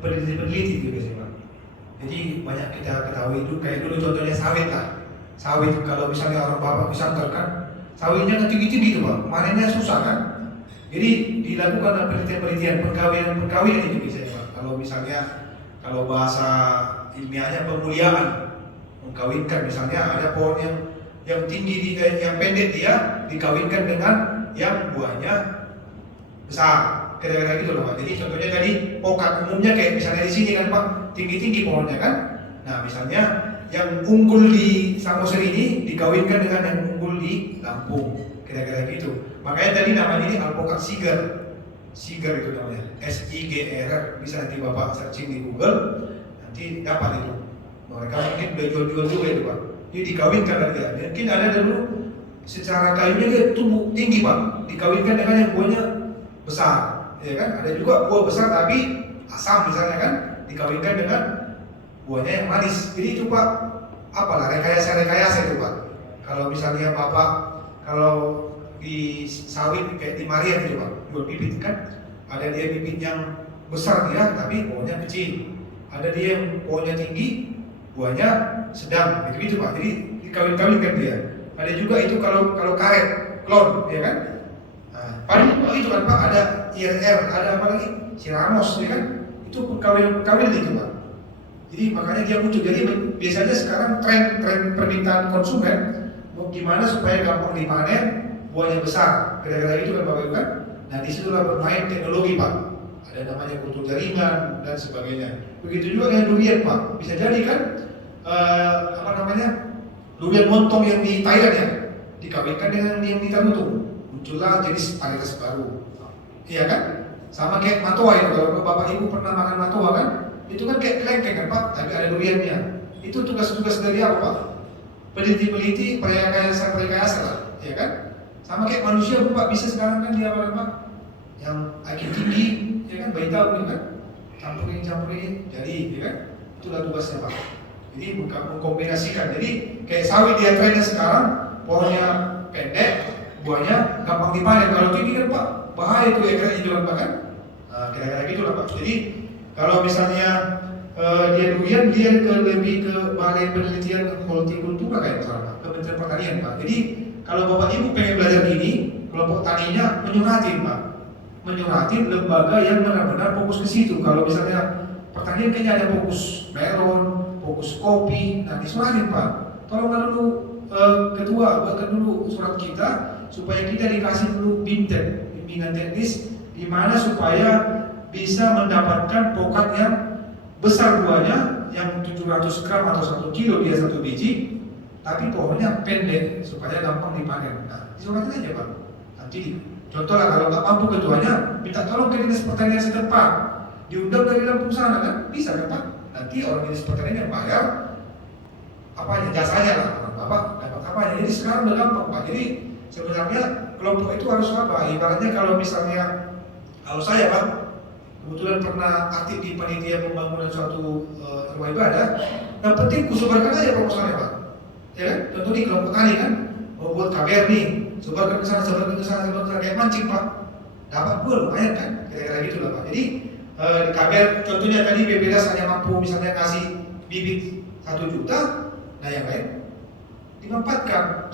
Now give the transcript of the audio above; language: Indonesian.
peneliti gitu biasanya Pak. Jadi banyak kita ketahui itu kayak dulu contohnya sawit lah. Sawit kalau misalnya orang bapak wisata kan, sawitnya kan tinggi-tinggi tuh Pak, manennya susah kan. Jadi dilakukan penelitian-penelitian perkawinan itu biasanya Pak. Kalau misalnya kalau bahasa ilmiahnya pemuliaan, mengkawinkan misalnya ada pohon yang tinggi yang pendek dia dikawinkan dengan yang buahnya besar. Kira-kira gitu loh Pak. Jadi contohnya tadi pokat umumnya kayak misalnya di sini kan Pak, tinggi-tinggi pohonnya kan. Nah misalnya yang unggul di Samosir ini dikawinkan dengan yang unggul di Lampung. Kira-kira gitu. Makanya tadi namanya ini alpokat siger. Siger itu namanya. SIGR. Bisa nanti Bapak searching di Google, nanti dapat itu. Mereka mungkin jual-jual juga itu Pak. Jadi dikawinkan dengan dia. Mungkin ada dulu secara kayunya dia tumbuh tinggi Pak. Dikawinkan dengan yang buahnya besar. Ya kan? Ada juga buah besar tapi asam misalnya kan, dikawinkan dengan buahnya yang manis. Jadi itu Pak, apalah rekayasa itu Pak. Kalau misalnya Bapak kalau di sawit kayak di Maria gitu Pak, jual bibit kan, ada dia bibit yang besar dia tapi buahnya kecil. Ada dia yang buahnya tinggi, buahnya sedang, gitu Pak. Jadi dikawin-kawinkan dia. Ada juga itu kalau karet, klon, ya kan? Paling itu kan Pak, ada IRR, ada apa lagi? Siramos, ya kan? Itu perkawinan itu Pak. Jadi makanya dia muncul. Jadi biasanya sekarang tren permintaan konsumen gimana supaya gampang dipanen, buahnya besar. Kira-kira itu kan Bapak Ibu kan? Nah disitulah bermain teknologi Pak. Ada namanya kultur jaringan dan sebagainya. Begitu juga dengan durian Pak. Bisa jadi kan durian montong yang di Thailand ya dikawinkan dengan yang di Tarutung. Muncullah jenis varietas baru. Iya kan? Sama kayak matoa itu, kalau Bapak Ibu pernah makan matoa kan? Itu kan kayak kelengkeng kan Pak, tapi ada duriannya. Itu tugas-tugas dari apa Pak? Peneliti-peneliti, rekayasa lah, ya kan? Sama kayak manusia Pak, bisa sekarang kan dia apa Pak? Yang IQ tinggi, ya kan? Bayi tahu ya kan? Campurin, jadi, ya kan? Itulah tugasnya Pak. Jadi mengkombinasikan. Jadi kayak sawit dia trennya sekarang, pohonnya pendek, buahnya gampang dipanen. Kalau tinggi kan Pak, bahaya itu ya kan hijauan Pak kan? Nah, kira-kira gitu lah Pak. Jadi kalau misalnya dia durian, dia lebih ke Balai Penelitian Hortikultura kayak misalnya Kementerian Pertanian Pak. Jadi kalau Bapak Ibu pengen belajar gini, kelompok taninya menyuratin Pak, menyuratin lembaga yang benar-benar fokus ke situ. Kalau misalnya pertanian kayaknya ada fokus melon, fokus kopi, nah disuratin Pak. Tolonglah dulu ketua buatkan dulu surat kita supaya kita dikasih dulu bimbingan teknis di mana supaya bisa mendapatkan pokat yang besar buahnya yang 700 gram atau 1 kilo dia 1 biji, tapi pohonnya pendek supaya gampang dipanen. Nah, disuratin aja Pak. Nanti contoh lah kalau nggak mampu ketuanya, minta tolong ke dinas pertanian setempat, diundang dari Lampung sana kan, bisa kan Pak? Nanti orang dinas pertanian yang bayar apanya, jasanya lah, orang Bapak dapat apanya. Jadi sekarang udah gampang Pak. Jadi sebenarnya kelompok itu harus apa? Ibaratnya kalau misalnya, kalau saya Pak, kebetulan pernah aktif di panitia pembangunan suatu rumah ibadah, yang penting kusebarkan aja proposalnya Pak. Ya kan? Contoh di kelompok tani kan, mau buat KBR nih, sebarkan ke sana, kayak mancing Pak. Dapat gol lumayan kan? Kira-kira gitu lah Pak. Jadi di KBR contohnya tadi BPDAS hanya mampu misalnya kasih bibit 1 juta, nah yang lain dimanfaatkan.